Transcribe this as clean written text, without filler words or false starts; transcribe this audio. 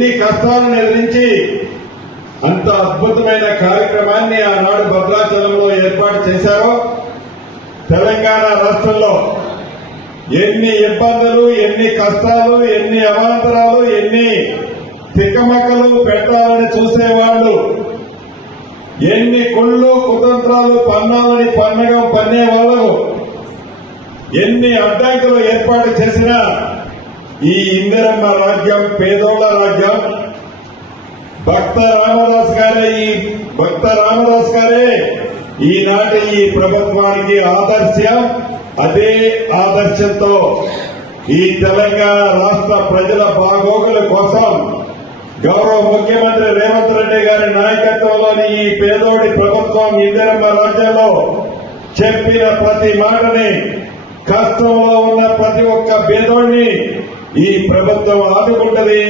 ఎన్ని కష్టాలను ఎదిరించి అంత అద్భుతమైన కార్యక్రమాన్ని ఆనాడు భద్రాచలంలో ఏర్పాటు చేశారో, తెలంగాణ రాష్ట్రంలో ఎన్ని ఇబ్బందులు, ఎన్ని కష్టాలు, ఎన్ని అవాంతరాలు, ఎన్ని తికమకలు పెట్టాలని చూసేవాళ్లు, ఎన్ని కుళ్ళు కుతంత్రాలు పన్నాలని పన్నేవాళ్లు, ఎన్ని అడ్డంకులు ఏర్పాటు చేసినా ఈ ఇందిరమ్మ రాజ్యం పేదోళ్ల రాజ్యం. భక్త రామదాస్ గారే ఈనాటి ఈ ప్రభుత్వానికి ఆదర్శం. అదే ఆదర్శంతో ఈ తెలంగాణ రాష్ట్ర ప్రజల బాగోగుల కోసం గౌరవ ముఖ్యమంత్రి రేవంత్ రెడ్డి గారి నాయకత్వంలోని ఈ పేదోడి ప్రభుత్వం ఇందిరమ్మ రాజ్యంలో చెప్పిన ప్రతి మాటని, కష్టంలో ఉన్న ప్రతి ఒక్క పేదోడిని ఈ ప్రభుత్వం ఆదుకుంటది.